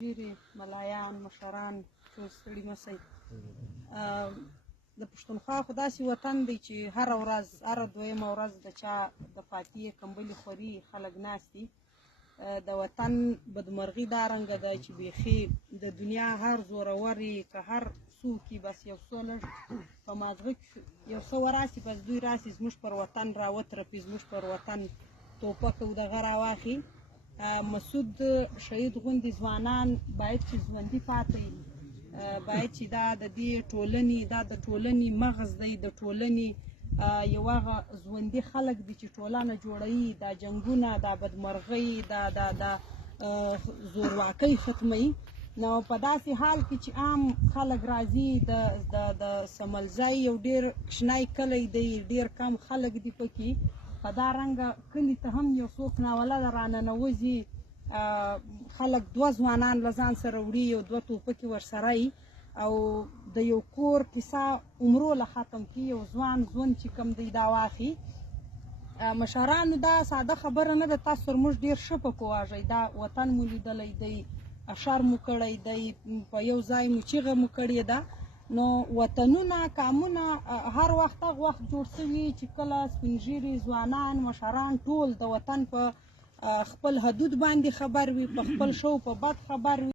ډېرې ملایان مشران ټول ستړي مه شئ. د پښتونخوا خو داسې وطن دی چې هره ورځ هره دویمه ورځ د چا د فاتحې کمبلې خوري خلک ناست دي. د وطن بدمرغي دا رنګه ده چې بیخي د دنیا هر زورور یې که هر څوک یې بس یو څه لږ په مازغه کې یو څه وراسي بس دوی راسي زموږ پر وطن راوترپي زموږ پر وطن توپک او دغه راواخلي. مسعود شهید غوندې ځوانان باید چې ژوندي پاتې باید چې دا د دې ټولنې دا د ټولنې مغز دی د ټولنې یو هغه ژوندي خلک دي چې ټولنه جوړوي دا جنګونه دا بدمرغۍ دا زورواکۍ ختموي. نو په داسې حال کې چې عام خلک راځي د سملځای یو ډېر کوچنی کلی دی ډېر کم خلک دي پکې په دا رنګه کلي ته هم یو څوک ناولده راننوځي خلک دوه ځوانان له ځان سره وړي یو دوه ټوپکې ورسره وي او د یو کور کیسه عمرو له ختم کړي یو ځوان ژوند چې کوم دی دا واخلي. مشرانو دا ساده خبره نه ده تاسو سره موږ ډېر ښه په پوهېږئ دا وطن مو لیدلی دی اشر مو کړی دی په یو ځای مو چیغه مو کړې ده. نو وطنونه کامونه هر وخت هغه وخت جوړ شوي چې کله سپین ږیري ځوانان مشران ټول د وطن په خپل حدود باندې خبر وي په خپل شو په بد خبر وي.